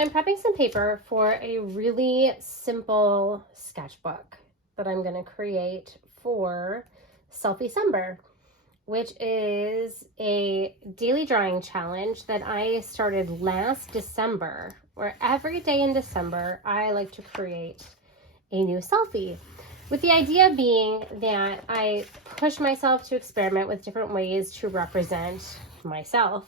So I'm prepping some paper for a really simple sketchbook that I'm going to create for Selfiecember, which is a daily drawing challenge that I started last December, where every day in December I like to create a new selfie, with the idea being that I push myself to experiment with different ways to represent myself.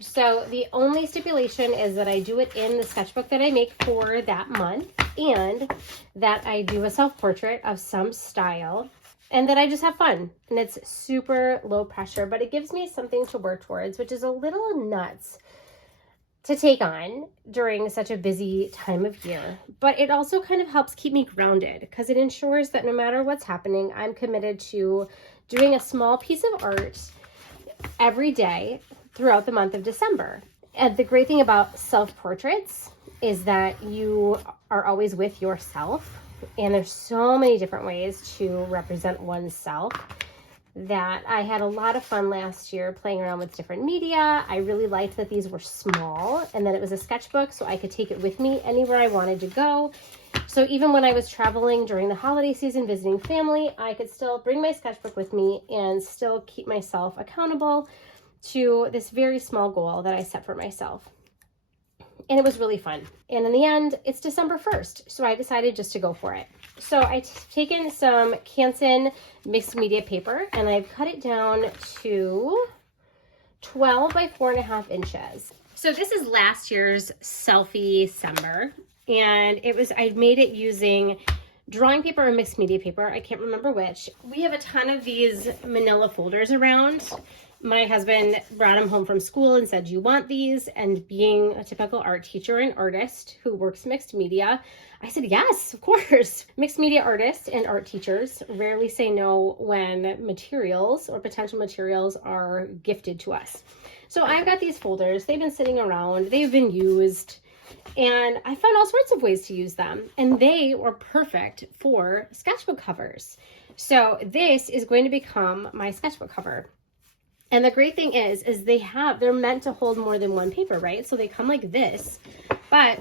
So the only stipulation is that I do it in the sketchbook that I make for that month, and that I do a self-portrait of some style, and that I just have fun. And it's super low pressure, but it gives me something to work towards, which is a little nuts to take on during such a busy time of year. But it also kind of helps keep me grounded, because it ensures that no matter what's happening, I'm committed to doing a small piece of art every day throughout the month of December. And the great thing about self-portraits is that you are always with yourself, and there's so many different ways to represent oneself that I had a lot of fun last year playing around with different media. I really liked that these were small and that it was a sketchbook, so I could take it with me anywhere I wanted to go. So even when I was traveling during the holiday season visiting family, I could still bring my sketchbook with me and still keep myself accountable to this very small goal that I set for myself. And it was really fun. And in the end, it's December 1st, so I decided just to go for it. So I've taken some Canson mixed media paper and I've cut it down to 12 by 4.5 inches. So this is last year's Selfiecember, and I made it using drawing paper or mixed media paper. I can't remember which. We have a ton of these manila folders around. My husband brought them home from school and said, "Do you want these?" And being a typical art teacher and artist who works mixed media, I said, yes, of course. Mixed media artists and art teachers rarely say no when materials or potential materials are gifted to us. So I've got these folders. They've been sitting around. They've been used. And I found all sorts of ways to use them. And they were perfect for sketchbook covers. So this is going to become my sketchbook cover. And the great thing is they're meant to hold more than one paper, right? So they come like this, but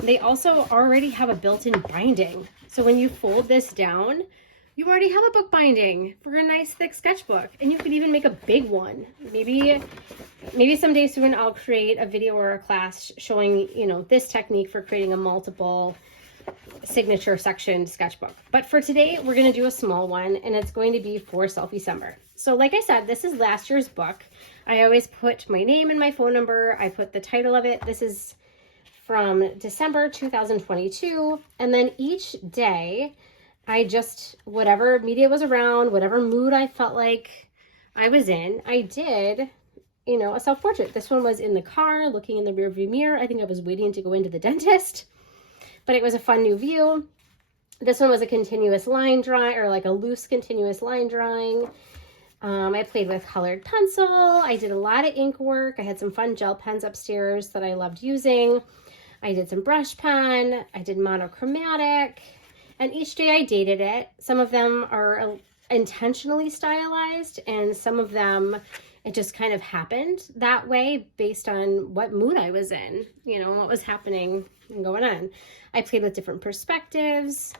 they also already have a built-in binding. So when you fold this down, you already have a book binding for a nice thick sketchbook. And you could even make a big one. Maybe someday soon I'll create a video or a class showing, this technique for creating a multiple signature section sketchbook. But for today, we're going to do a small one, and it's going to be for Selfiecember. So like I said, this is last year's book. I always put my name and my phone number. I put the title of it. This is from December 2022. And then each day, whatever media was around, whatever mood I felt like I was in, I did, a self-portrait. This one was in the car, looking in the rearview mirror. I think I was waiting to go into the dentist, but it was a fun new view. This one was a continuous line drawing, or like a loose continuous line drawing. I played with colored pencil. I did a lot of ink work. I had some fun gel pens upstairs that I loved using. I did some brush pen. I did monochromatic. And each day I dated it. Some of them are intentionally stylized, and some of them, it just kind of happened that way based on what mood I was in, what was happening and going on. I played with different perspectives.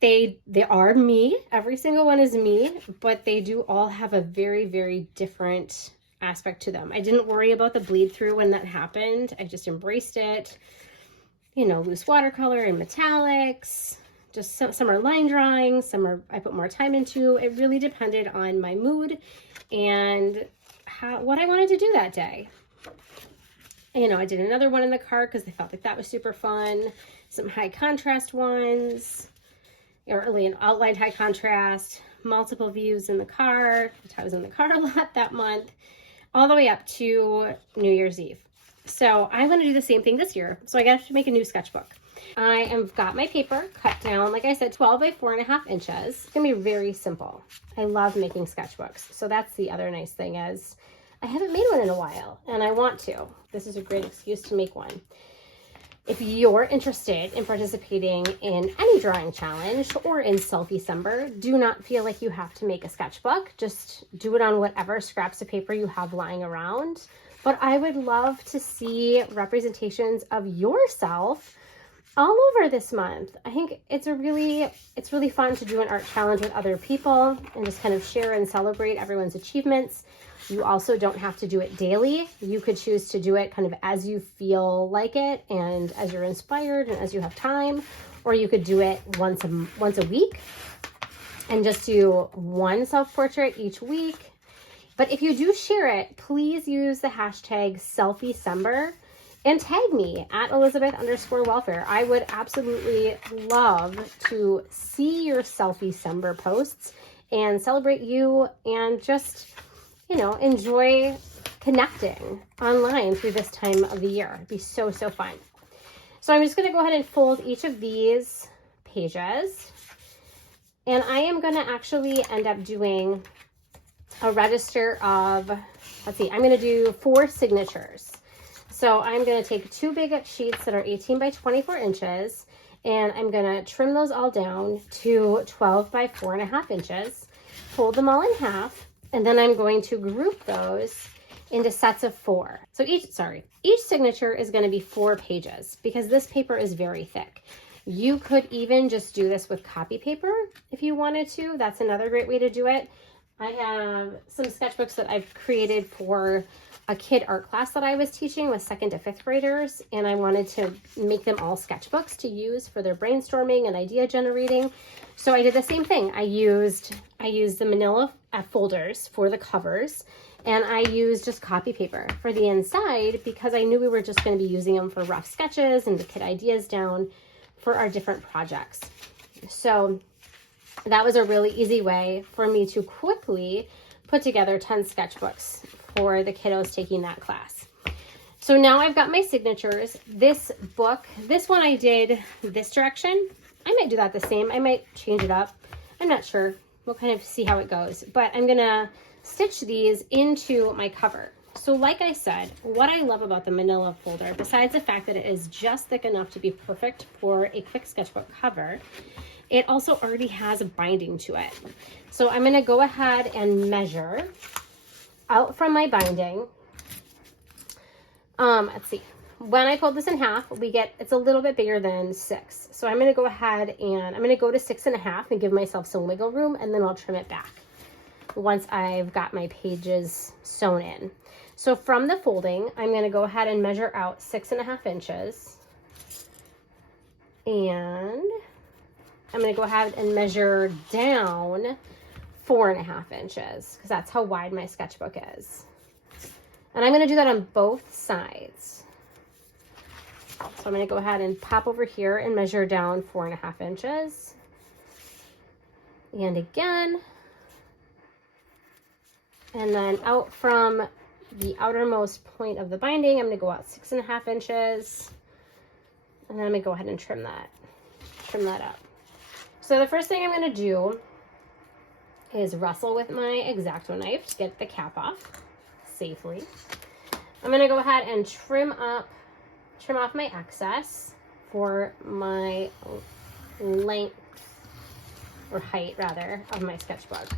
They are me. Every single one is me, but they do all have a very, very different aspect to them. I didn't worry about the bleed through when that happened. I just embraced it. Loose watercolor and metallics. Just some are line drawing, I put more time into. It really depended on my mood and what I wanted to do that day. I did another one in the car because I felt like that was super fun. Some high contrast ones, or really an outlined high contrast, multiple views in the car. I was in the car a lot that month, all the way up to New Year's Eve. So I'm going to do the same thing this year. So I got to make a new sketchbook. I have got my paper cut down, like I said, 12 by 4.5 inches. It's going to be very simple. I love making sketchbooks. So that's the other nice thing is I haven't made one in a while, and I want to. This is a great excuse to make one. If you're interested in participating in any drawing challenge or in Selfiecember, do not feel like you have to make a sketchbook. Just do it on whatever scraps of paper you have lying around. but I would love to see representations of yourself all over this month. I think it's really fun to do an art challenge with other people and just kind of share and celebrate everyone's achievements. You also don't have to do it daily. You could choose to do it kind of as you feel like it and as you're inspired and as you have time, or you could do it once a week and just do one self-portrait each week. But if you do share it, please use the hashtag Selfiecember and tag me at Elizabeth_welfare. I would absolutely love to see your Selfiecember posts and celebrate you and just, you know, enjoy connecting online through this time of the year. It'd be so, so fun. So I'm just going to go ahead and fold each of these pages. And I am going to actually end up doing a register of, let's see, I'm going to do 4 signatures. So I'm going to take 2 big sheets that are 18 by 24 inches, and I'm going to trim those all down to 12 by 4.5 inches, fold them all in half, and then I'm going to group those into sets of 4. So each signature is going to be 4 pages because this paper is very thick. You could even just do this with copy paper if you wanted to. That's another great way to do it. I have some sketchbooks that I've created for a kid art class that I was teaching with 2nd to 5th graders, and I wanted to make them all sketchbooks to use for their brainstorming and idea generating. So I did the same thing. I used the manila folders for the covers, and I used just copy paper for the inside because I knew we were just going to be using them for rough sketches and to get ideas down for our different projects. So that was a really easy way for me to quickly put together 10 sketchbooks for the kiddos taking that class. So now I've got my signatures. This book, this one I did this direction. I might do that the same. I might change it up. I'm not sure. We'll kind of see how it goes. But I'm going to stitch these into my cover. So like I said, what I love about the manila folder, besides the fact that it is just thick enough to be perfect for a quick sketchbook cover, it also already has a binding to it. So I'm going to go ahead and measure out from my binding. Let's see. When I fold this in half, it's a little bit bigger than 6. So I'm going to go ahead and I'm going to go to 6.5 and give myself some wiggle room, and then I'll trim it back once I've got my pages sewn in. So from the folding, I'm going to go ahead and measure out 6.5 inches. And I'm going to go ahead and measure down 4.5 inches because that's how wide my sketchbook is. And I'm going to do that on both sides. So I'm going to go ahead and pop over here and measure down 4.5 inches. And again. And then out from the outermost point of the binding, I'm going to go out 6.5 inches. And then I'm going to go ahead and trim that up. So the first thing I'm going to do is wrestle with my X-Acto knife to get the cap off safely. I'm going to go ahead and trim off my excess for my length, or height rather, of my sketchbook.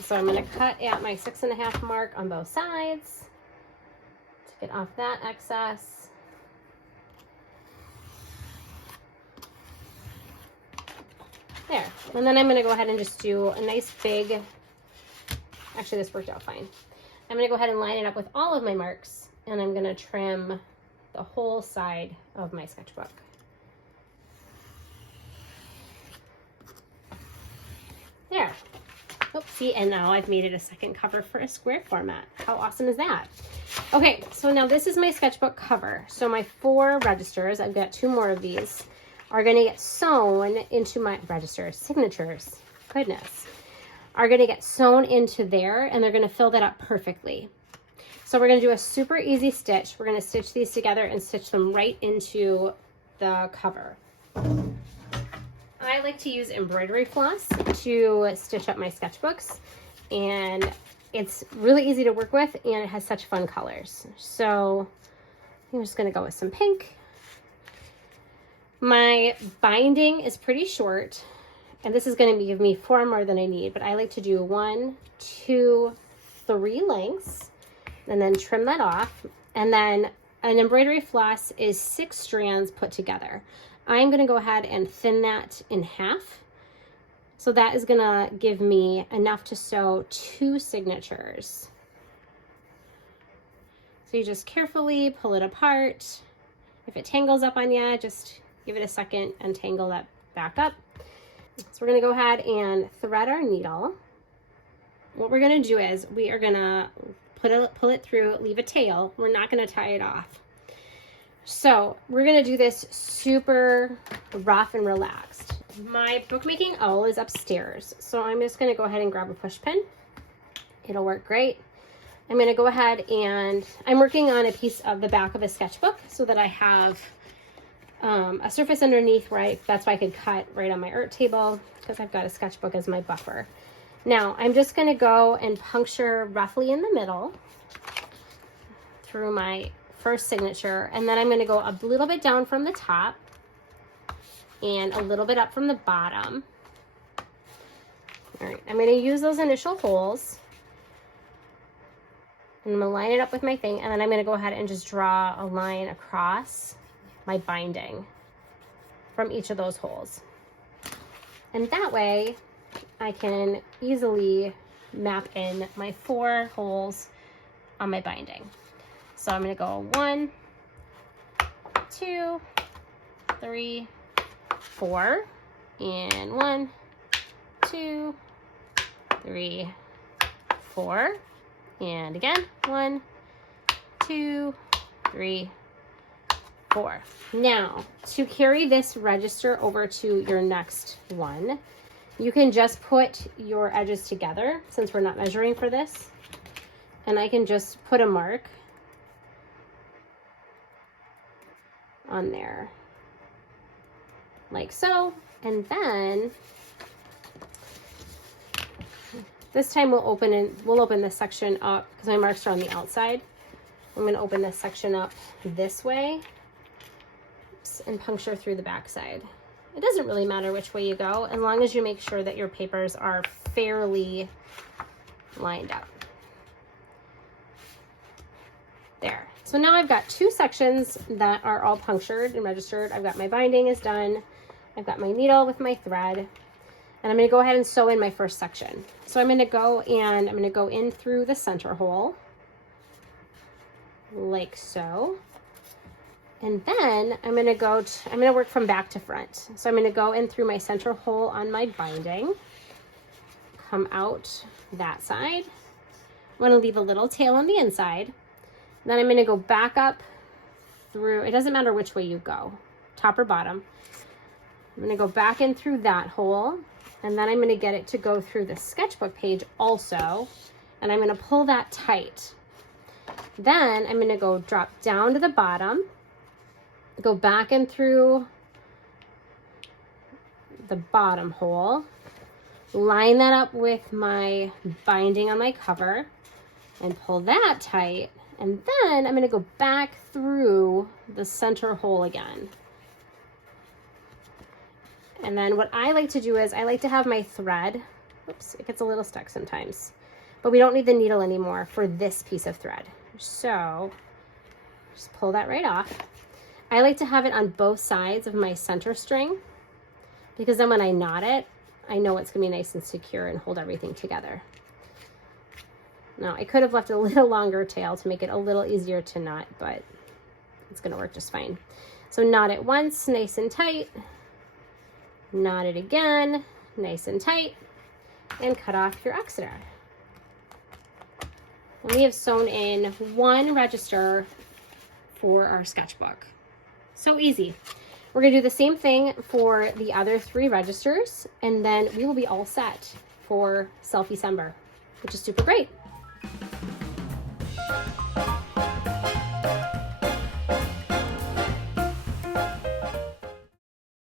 So I'm going to cut at my 6.5 mark on both sides to get off that excess. There. And then I'm going to go ahead and just do a nice big, actually this worked out fine. I'm going to go ahead and line it up with all of my marks, and I'm going to trim the whole side of my sketchbook. There. Oops, see, and now I've made it a second cover for a square format. How awesome is that? Okay, so now this is my sketchbook cover. So my 4 registers, I've got 2 more of these, are going to get sewn into my signatures, goodness, are going to get sewn into there, and they're going to fill that up perfectly. So we're going to do a super easy stitch. We're going to stitch these together and stitch them right into the cover. I like to use embroidery floss to stitch up my sketchbooks, and it's really easy to work with, and it has such fun colors. So I'm just going to go with some pink. My binding is pretty short, and this is going to give me 4 more than I need, but I like to do 1, 2, 3 lengths, and then trim that off. And then an embroidery floss is 6 strands put together. I'm gonna go ahead and thin that in half. So that is gonna give me enough to sew 2 signatures. So you just carefully pull it apart. If it tangles up on you, just give it a second and tangle that back up. So we're gonna go ahead and thread our needle. What we're gonna do is we are gonna pull it through, leave a tail. We're not gonna tie it off. So we're gonna do this super rough and relaxed. My bookmaking owl is upstairs, so I'm just gonna go ahead and grab a push pin. It'll work great. I'm gonna go ahead and I'm working on a piece of the back of a sketchbook so that I have a surface underneath where that's why I could cut right on my art table, because I've got a sketchbook as my buffer. Now I'm just gonna go and puncture roughly in the middle through my first signature, and then I'm gonna go a little bit down from the top and a little bit up from the bottom. All right, I'm gonna use those initial holes, and I'm gonna line it up with my thing, and then I'm gonna go ahead and just draw a line across my binding from each of those holes. And that way I can easily map in my 4 holes on my binding. So I'm gonna go 1, 2, 3, 4, and 1, 2, 3, 4, and again, 1, 2, 3, 4. Now, to carry this register over to your next one, you can just put your edges together, since we're not measuring for this, and I can just put a mark on there like so, and then this time we'll open this section up because my marks are on the outside. I'm going to open this section up this way and puncture through the back side. It doesn't really matter which way you go, as long as you make sure that your papers are fairly lined up. There. So now I've got 2 sections that are all punctured and registered. I've got my binding is done. I've got my needle with my thread, and I'm going to go ahead and sew in my first section. So I'm going to go in through the center hole like so. And then I'm going to work from back to front. So I'm going to go in through my center hole on my binding, come out that side. I want to leave a little tail on the inside. Then I'm going to go back up through, it doesn't matter which way you go, top or bottom. I'm going to go back in through that hole, and then I'm going to get it to go through the sketchbook page also, and I'm going to pull that tight. Then I'm going to go drop down to the bottom, go back in through the bottom hole, line that up with my binding on my cover, and pull that tight. And then I'm going to go back through the center hole again. And then what I like to do is I like to have my thread, oops, it gets a little stuck sometimes, but we don't need the needle anymore for this piece of thread. So just pull that right off. I like to have it on both sides of my center string, because then when I knot it, I know it's gonna be nice and secure and hold everything together. Now, I could have left a little longer tail to make it a little easier to knot, but it's gonna work just fine. So knot it once, nice and tight, knot it again, nice and tight, and cut off your extra. And we have sewn in 1 register for our sketchbook. So easy. We're gonna do the same thing for the other 3 registers, and then we will be all set for Selfiecember, which is super great.